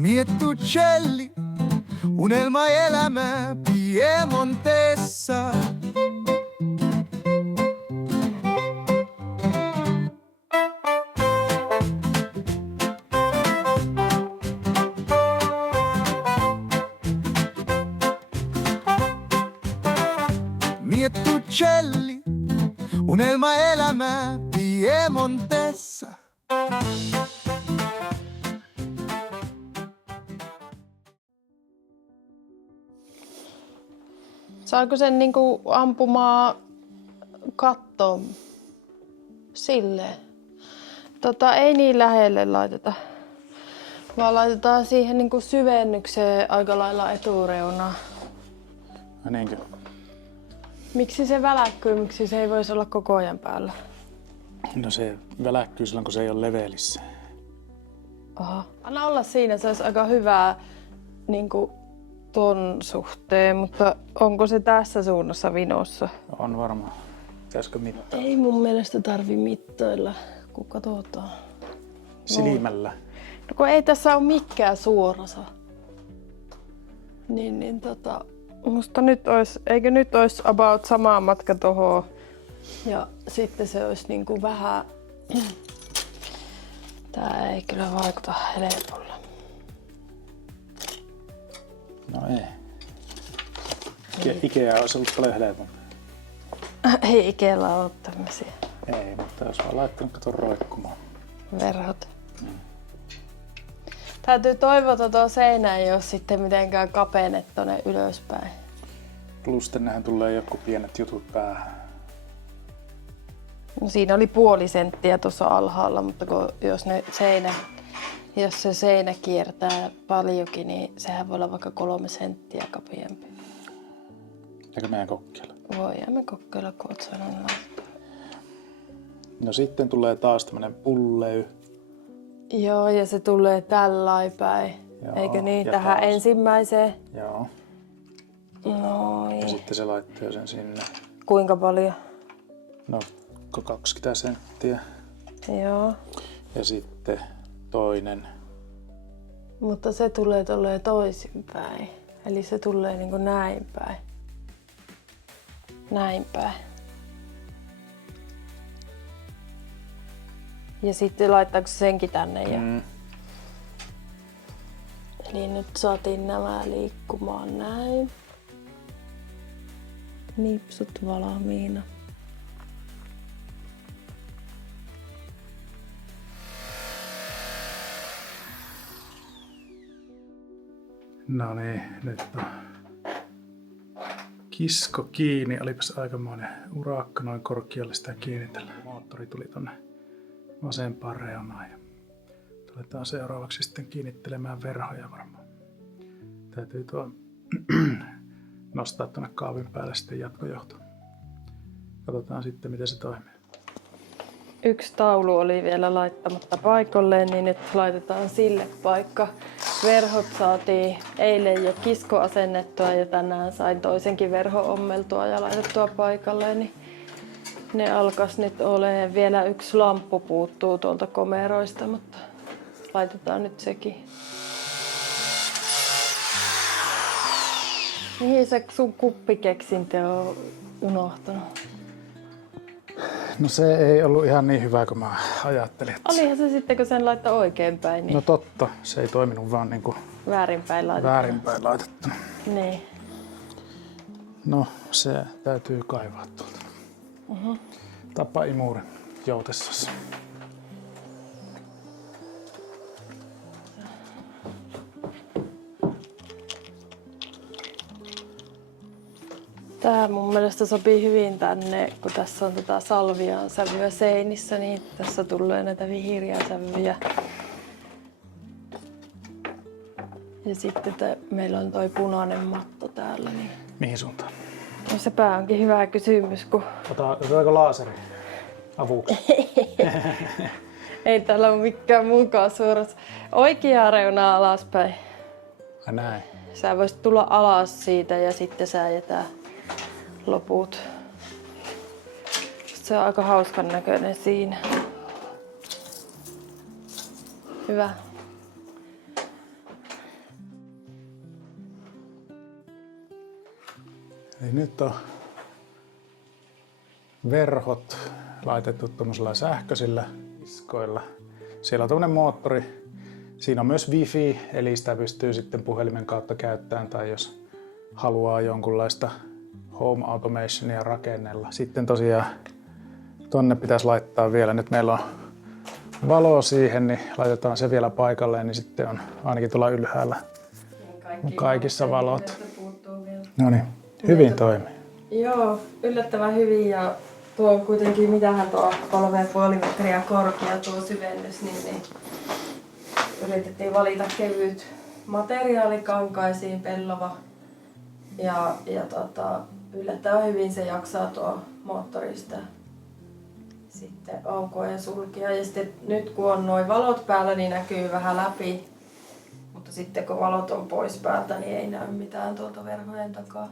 Miettucelli, unelmaelämä Piemontessa. Miettucelli, unelmaelämä Piemontessa. Saako sen niinku ampumaan kattoon silleen? Ei niin lähelle laiteta, vaan laitetaan siihen niinku syvennykseen aika lailla etureunaan. No niinkö? Miksi se väläkkyy? Miksi se ei voisi olla koko ajan päällä? No se väläkkyy silloin, kun se ei ole levelissä. Aha. Anna olla siinä, se olisi aika hyvää niinku ton suhteen, mutta onko se tässä suunnassa vinossa? On varmaan. Pitäisikö mittaa? Ei mun mielestä tarvi mittailla, kun katsotaan. Silmällä. No kun ei tässä ole mikään suorassa. Musta nyt olisi, eikö nyt olisi about sama matka tohon. Ja sitten se olisi niinku vähän... Tää ei kyllä vaikuta helpolla. No ei. Ikea olisi ollut paljon helpompi. Ei Ikealla ole tämmösiä Ei, mutta jos vaan laittanut katon roikkumaan. verhot. Täytyy toivoa, että tuo seinä ei ole sitten mitenkään kapene tonne ylöspäin. Plus tännehän tulee jotkut pienet jutut päähän. No siinä oli 0,5 senttiä tuossa alhaalla, mutta jos se seinä kiertää paljonkin, niin sehän voi olla vaikka 3 senttiä kapeampi. Eikö meidän kokeilla? Voidaan me kokeilla, kun oot sanonut laittaa. No sitten tulee taas tämmönen pulley. Joo, ja se tulee tällain päin. Joo, Eikö niin? ja Tähän taas. ensimmäiseen. Joo. Noin. Ja sitten se laittaa sen sinne. Kuinka paljon? No 20 senttiä. Joo. Ja sitten toinen. Mutta se tulee tolleen toisinpäin. Eli se tulee niinku näin päin. Näin päin. Ja sitten laittaako se senkin tänne jo? Eli nyt saatiin nämä liikkumaan näin. Nipsut valmiina. No niin, nyt on kisko kiinni. Olipas aikamoinen urakka noin korkealle sitä kiinnitellä. Moottori tuli tonne vasempaan reunaan ja aletaan seuraavaksi sitten kiinnittelemään verhoja varmaan. Täytyy tuo nostaa tuonne kaavin päälle sitten jatkojohto. Katsotaan sitten miten se toimii. Yksi taulu oli vielä laittamatta paikalleen, niin nyt laitetaan sille paikka. Verhot saatiin eilen jo kisko asennettua ja tänään sain toisenkin verho ommeltua ja laitettua paikalleen. Niin ne alkas nyt olemaan. Vielä yksi lamppu puuttuu tuolta komeroista, mutta laitetaan nyt sekin. Mihin se sun kuppikeksintö on unohtunut? No se ei ollut ihan niin hyvä kuin mä ajattelin. Olihan se sitten, kun sen laittoi oikeinpäin, niin No totta, se ei toiminut vaan niinku väärinpäin laitettuna. väärinpäin laitettuna. Niin. No se täytyy kaivaa tuolta. Tapaimuri joutessassa. Tää mun mielestä sopii hyvin tänne, kun tässä on tätä salvian sävyä seinissä, niin tässä tulee näitä vihreä sävyjä. Ja sitten meillä on toi punainen matto täällä. Niin... Mihin suuntaan? No sepä onkin hyvä kysymys, kun... Otetaanko laaseri avuksi? Ei täällä ole mikään mukaan suorassa. Oikeaa reunaa alaspäin. Ai näin. Sä voisit tulla alas siitä ja sitten säädetään loput. Se on aika hauskan näköinen siinä. Hyvä. Eli nyt on verhot laitettu tuommoisilla sähköisillä kiskoilla. Siellä on tuommoinen moottori. Siinä on myös wifi, eli sitä pystyy sitten puhelimen kautta käyttämään tai jos haluaa jonkunlaista home automationia rakennella. Sitten tosiaan tonne pitäisi laittaa vielä. Nyt meillä on valo siihen, niin laitetaan se vielä paikalleen, niin sitten on ainakin tuolla ylhäällä kaikissa valot. No niin, hyvin toimii. Joo, yllättävän hyvin ja tuo on kuitenkin, mitähän tuo 3,5 metriä korkea tuo syvennys, niin yritettiin valita kevyt materiaali kankaisiin, pellava ja yllättävän hyvin se jaksaa tuo moottorista sitten aukoa ja sulkia. Ja sitten nyt kun on nuo valot päällä, niin näkyy vähän läpi, mutta sitten kun valot on pois päältä, niin ei näy mitään tuolta verhojen takaa.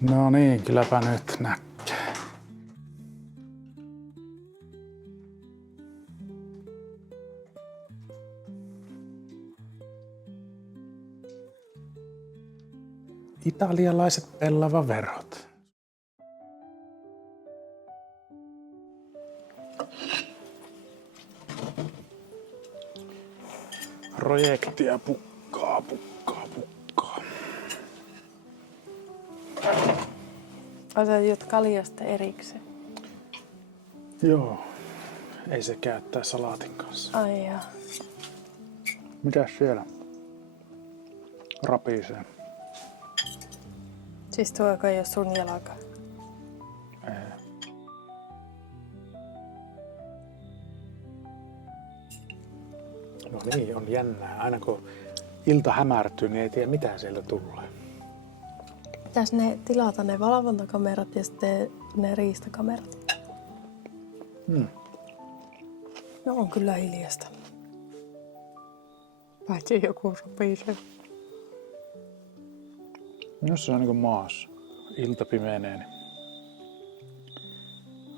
No niin, kylläpä nyt näkee. Italialaiset pellavaverhot. Projektia pukkaa. Otat kaljasta erikseen. Joo, ei se käyttää salaatin kanssa. Ai jaa. Mitäs siellä rapisee? Siis tuo, joka ei ole sun jalka. Ei. No niin, on jännää. Aina kun ilta hämärtyy, niin ei tiedä mitä sieltä tulee. Pitäis ne tilata ne valvontakamerat ja sitten ne riistakamerat. No on kyllä hiljasta. Paitsi joku sopii sen. Jos se on niin maassa, ilta pimenee, niin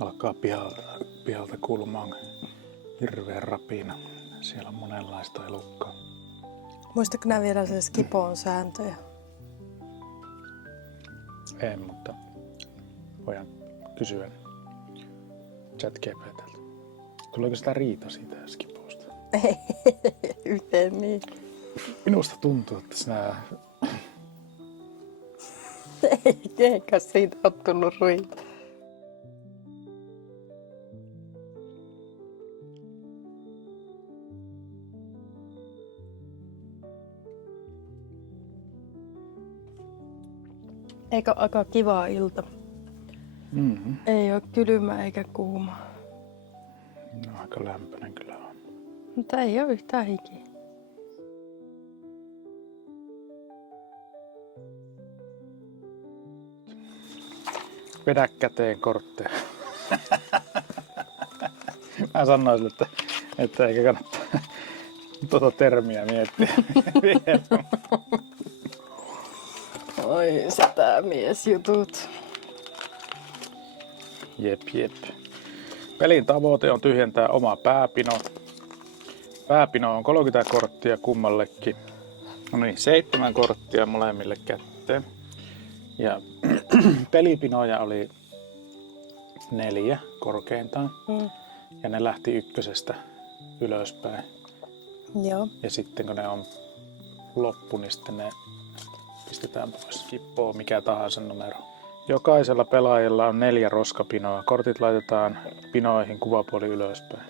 alkaa pihalta kuulumaan hirveä rapina. Siellä on monenlaista elukkaa. Muistatko nää vielä se Skipoon sääntöjä? En, mutta voidaan kysyä ChatGPT:ltä. Tuleeko sitä riita siitä Skipoosta? Ei, yhteen niin. Minusta tuntuu, että sinä... Eikä siitä ole tullut riita. Eikö aika kiva ilta? Mm-hmm. Ei ole kylmä eikä kuuma. No, aika lämpöinen kyllä on. Mutta ei ole yhtään hiki. Vedä käteen kortteja. Mä sanoisin, että eikä kannattaa tuota termiä miettiä vielä. Oi miesjutut. Jep. Pelin tavoite on tyhjentää oma pääpino. Pääpino on 30 korttia kummallekin. No niin, 7 korttia molemmille kätteen. Ja pelipinoja oli 4 korkeintaan. Ja ne lähti ykkösestä ylöspäin. Joo. Ja sitten kun ne on loppu, niin sitten ne pistetään pois. Kippoo mikä tahansa numero. Jokaisella pelaajalla on 4 roskapinoa. Kortit laitetaan pinoihin kuvapuoli ylöspäin.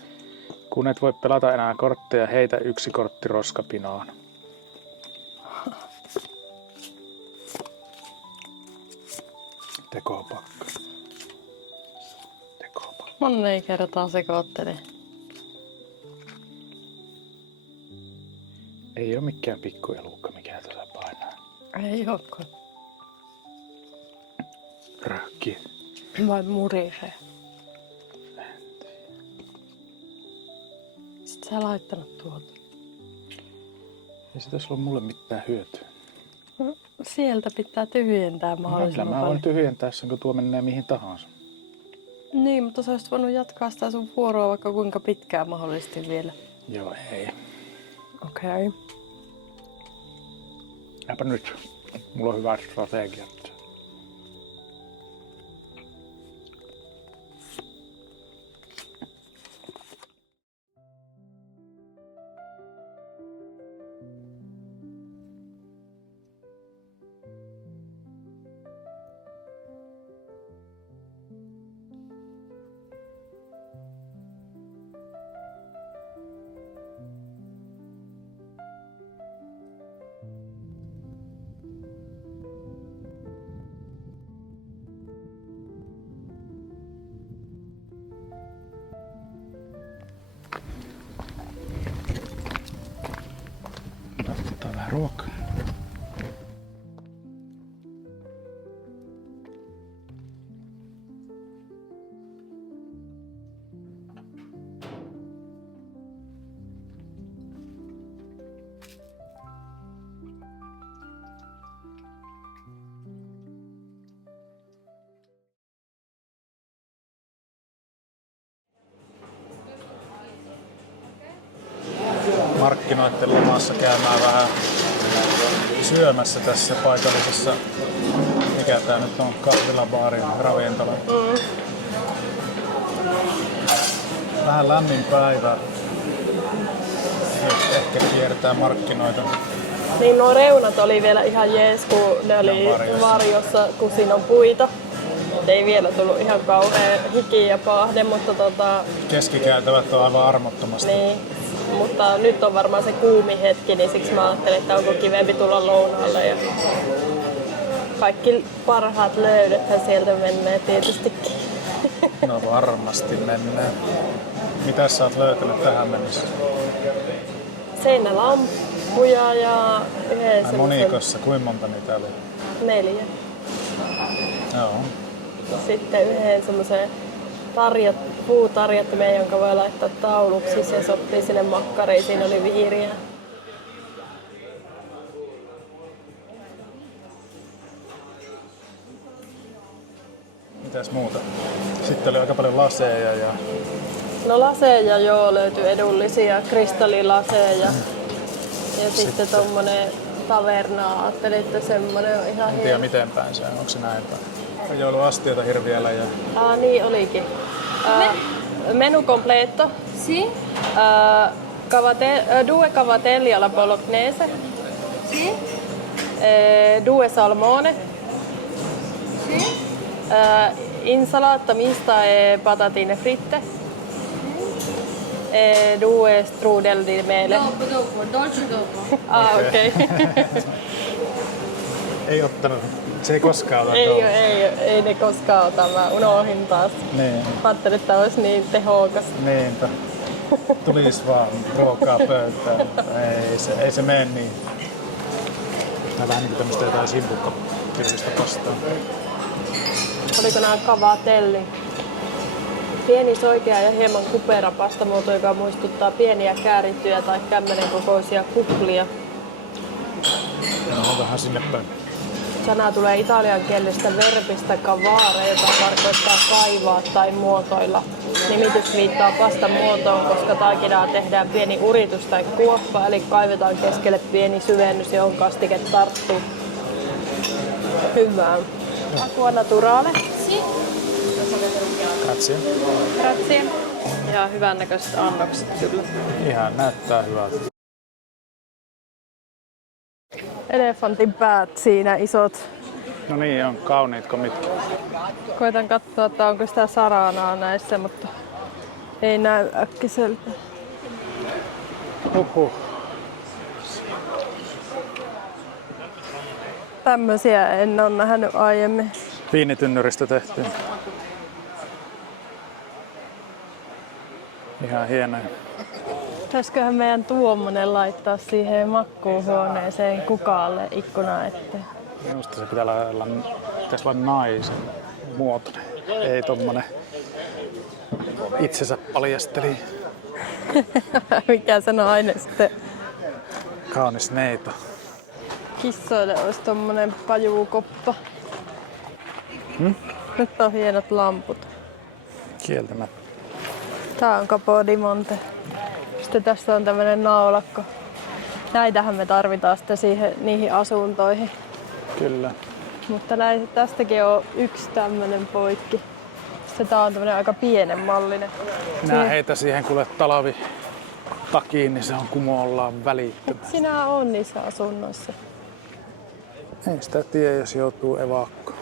Kun et voi pelata enää kortteja, heitä 1 kortti roskapinoon. Tekopakka. Monen kertaa sekoittelee. Ei ole mikään pikkuelukka, mikä tuossa painaa. Ei olekaan. Röhki. Vai murisee? Sitten sä laittanut tuota. Ei se tässä ole mulle mitään hyötyä. No, sieltä pitää tyhjentää mahdollisimman Kyllä mä voin tyhjentää sen, kun tuo menee mihin tahansa. Niin, mutta sä olisit voinut jatkaa sitä sun vuoroa vaikka kuinka pitkään mahdollisesti vielä. Joo, ei. Okei. Okay. Eipä nyt. Mulla on hyvät strategiat. Ottaa vähän ruokaa. Markkinoiden lomassa käymään vähän syömässä tässä paikallisessa, mikä tää nyt on, kahvila, baari, ravintola. Vähän lämmin päivä. Nyt ehkä kiertää markkinoita. Niin nuo reunat oli vielä ihan jees, kun ne oli varjossa, kun siinä on puita. Et ei vielä tullut ihan kauhean hiki ja paahde, mutta Keskikäytävät on aivan armottomasti. niin. Mutta nyt on varmaan se kuumi hetki, niin siksi mä ajattelin, että onko kivempi tulla lounaalle. Ja kaikki parhaat löydöthän sieltä menee tietystikin. No varmasti mennään. Mitäs sä oot löytänyt tähän mennessä? Seinälampuja ja yhden Monikossa, kuinka monta niitä oli? 4. Joo. Sitten yhden semmoisen puutarjottimeen, jonka voi laittaa tauluksi. Se sopii sinne makkariin, siinä oli viiriä. Mitäs muuta? Sitten oli aika paljon laseja ja No laseja joo, löytyy edullisia, kristallilaseja. Ja sitten tommonen taverna, ajattelin, että semmonen on ihan en tiedä miten päin se on. Onko se näin päin? Jouluastioita hirviellä ja niin olikin. Menu completo. Sì, Due cavatelli alla bolognese. sì, Due salmone. sì. Insalata mista e patatine fritte. Due strudel di mele. Dopo, dolce dopo. Okei. ei ottanut. Se ei koskaan ole ei ne koskaan ota. Mä unohdin taas. Niin. Ajattelin, että olisi niin tehokas. Niinpä. Tulis vaan ruokaa pöytään. Ei se mene niin. Tää vähän niinku tämmöstä jotain simpukkakirjasta pastaa. Oliko nää cavatelli? Pieni soikea ja hieman kupera pastamuoto, joka muistuttaa pieniä käärittyjä tai kämmenen kokoisia kuplia. No, vähän sinne päin. Sana tulee italiankielisestä verbistä cavare, joka tarkoittaa kaivaa tai muotoilla. Nimitys viittaa pastan muotoon, koska taikinaa tehdään pieni uritus tai kuoppa, eli kaivetaan keskelle pieni syvennys, johon kastike tarttuu. Hyvä. Acqua naturale. Sì. Grazie. Grazie. Ja hyvännäköiset annokset kyllä. Ihan näyttää hyvältä. Elefantin päät siinä isot. No niin, on kauniitko mitkä. Koitan katsoa, että onko sitä saranaa näissä, mutta ei näy äkkiseltä. Tämmösiä en ole nähnyt aiemmin. Viinitynnyristä tehty. Ihan hienoja. Pitäisiköhän meidän tuommoinen laittaa siihen makkuuhuoneeseen kukalle ikkuna eteen? Minusta se pitäisi olla naisen muotoinen. Ei tommonen itsensä paljasteli. Mikä se nainen sitten? Kaunis neito. Kissoille olisi tommonen pajuukoppa. Nyt on hienot lamput. Kieltämättä. Tää on Capo di Monte. Sitten tässä on tämmönen naulakko. Näitähän me tarvitaan sitten niihin asuntoihin. Kyllä. Mutta tästäkin on yksi tämmönen poikki. Sitten tää on tämmönen aika pienen mallinen. Minä heitä siihen kuule talvi takiin, niin se on kumoollaan välittömästi. Sinä on niissä asunnoissa. Ei sitä tiedä, jos joutuu evakkoon.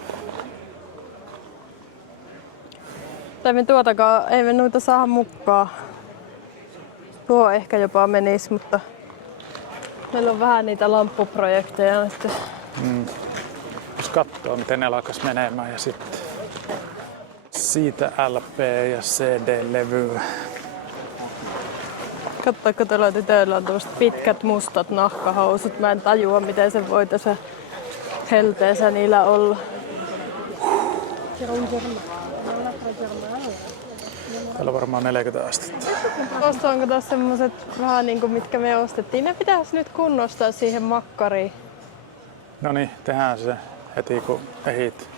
Tai me tuotakaan, ei me noita saada mukaan. Tuo ehkä jopa menisi, mutta meillä on vähän niitä lamppuprojekteja nyt. Jos katsoo, miten ne alkaisi menemään ja sitten siitä LP ja CD-levyä. Katsoiko tuolla tytöillä on tämmöiset pitkät mustat nahkahousut. Mä en tajua, miten se voi tässä helteessä niillä olla. Täällä on varmaan 40 astetta. Onko tässä semmoset vähän niinku mitkä me ostettiin? Ne pitäisi nyt kunnostaa siihen makkariin. No niin, tehdään se heti kun ehit.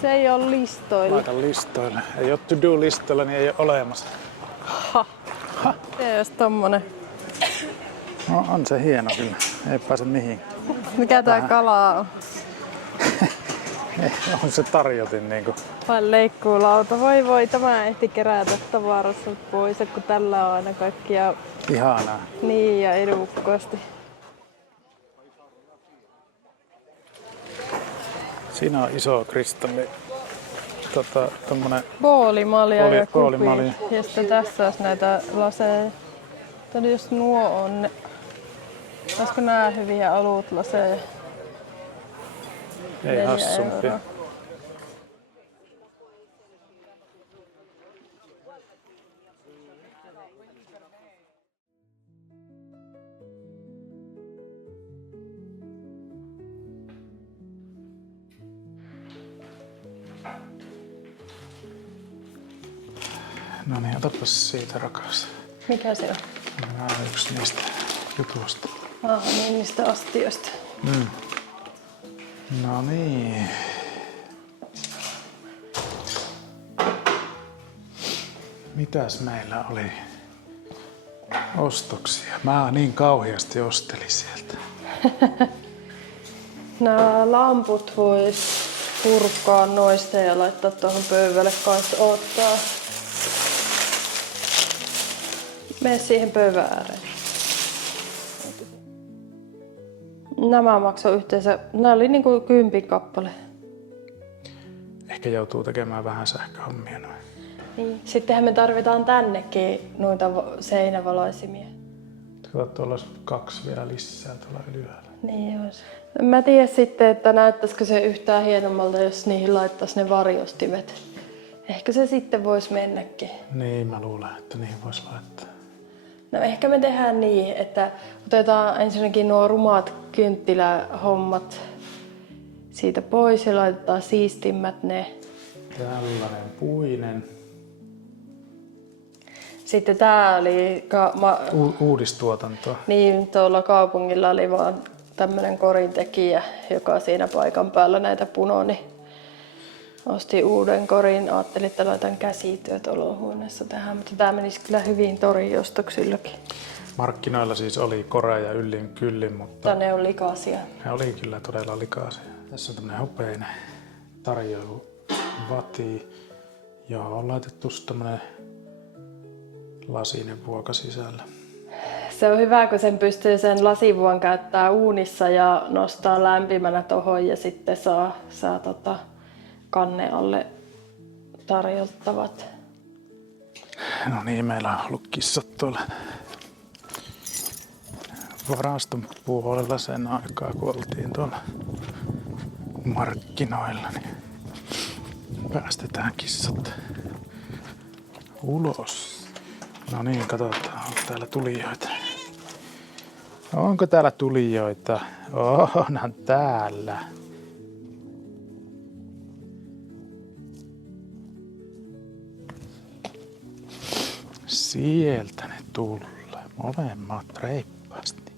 Se ei ole listoilla. Laita listoille. Ei ole to-do-listoilla, niin ei ole olemassa. Se olisi tommonen. No on se hieno kyllä. Ei pääse mihin. Mikä tää kala on? On se tarjotin niinku. Vai leikkuulauta. Voi, tämä ehti kerätä tavarassa pois, kun tällä on aina kaikkia Ihanaa. niin ja edukkaasti. Siinä on iso kristalli. Tommonen Boolimalja ja boolimalja. kupi. Ja sitten tässä olisi näitä laseja. Täällä jos nuo on ne. Olisiko nää hyviä olutlaseja? ei 4 hassumpia. euroa. No niin, otapas siitä rakas. Mikä se on? Nämä on yksi niistä jutuista. Niin niistä astioista. No niin. Mitäs meillä oli ostoksia? Mä niin kauheasti ostelin sieltä. Nämä lamput vois purkaa noista ja laittaa tuohon pöydälle kanssa odottaa. Mene siihen pöydän ääreen. Nämä maksoi yhteensä, nämä oli niinku 10 kappale. Ehkä joutuu tekemään vähän sähköhommia noin. Niin. Sittenhän me tarvitaan tännekin noita seinävalaisimia. Kato, tuolla olisi 2 vielä lisää tuolla ylhäällä. Niin olisi. Mä tiedän sitten, että näyttäisikö se yhtään hienommalta, jos niihin laittaisi ne varjostimet. Ehkä se sitten voisi mennäkin. Niin, mä luulen, että niihin voisi laittaa. No ehkä me tehdään niin, että otetaan ensinnäkin nuo rumat kynttilähommat siitä pois ja laitetaan siistimmät ne. Tällainen puinen. Sitten tää oli Uudistuotantoa. niin tuolla kaupungilla oli vaan tämmönen korintekijä, joka siinä paikan päällä näitä punoi, niin ostin uuden korin. Ajattelin, että laitan käsityöt olohuoneessa tähän, mutta tää menisi kyllä hyvin toriostoksillakin. Markkinoilla siis oli korea ja yllin kyllin, mutta Ne on likaisia. ne oli kyllä todella likaisia. Tässä on tämmönen hopeinen tarjoiluvati, johon on laitettu tämmönen lasinen vuoka sisällä. Se on hyvä, kun sen pystyy sen lasivuon käyttää uunissa ja nostaa lämpimänä tohon ja sitten saa kanne alle tarjottavat. No niin, meillä on ollut kissat tuolla varaston puolella sen aikaa, kun oltiin tuolla markkinoilla, niin päästetään kissat ulos. No niin, katsotaan, onko täällä tulijoita. Onko täällä tulijoita? Onhan täällä. Sieltä ne tulee, molemmat reippaasti.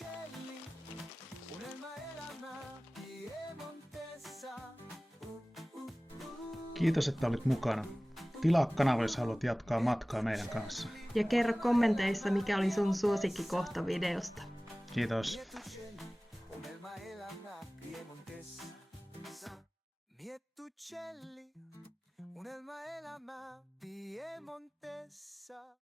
Pietuccelli, unelmaelämä Piemontessa. Kiitos, että olit mukana. Tilaa kanava, jos haluat jatkaa matkaa meidän kanssa. Ja kerro kommenteissa, mikä oli sun suosikkikohta videosta. Kiitos. Pietuccelli, unelmaelämä Piemontessa. Pietuccelli, unelmaelämä Piemontessa.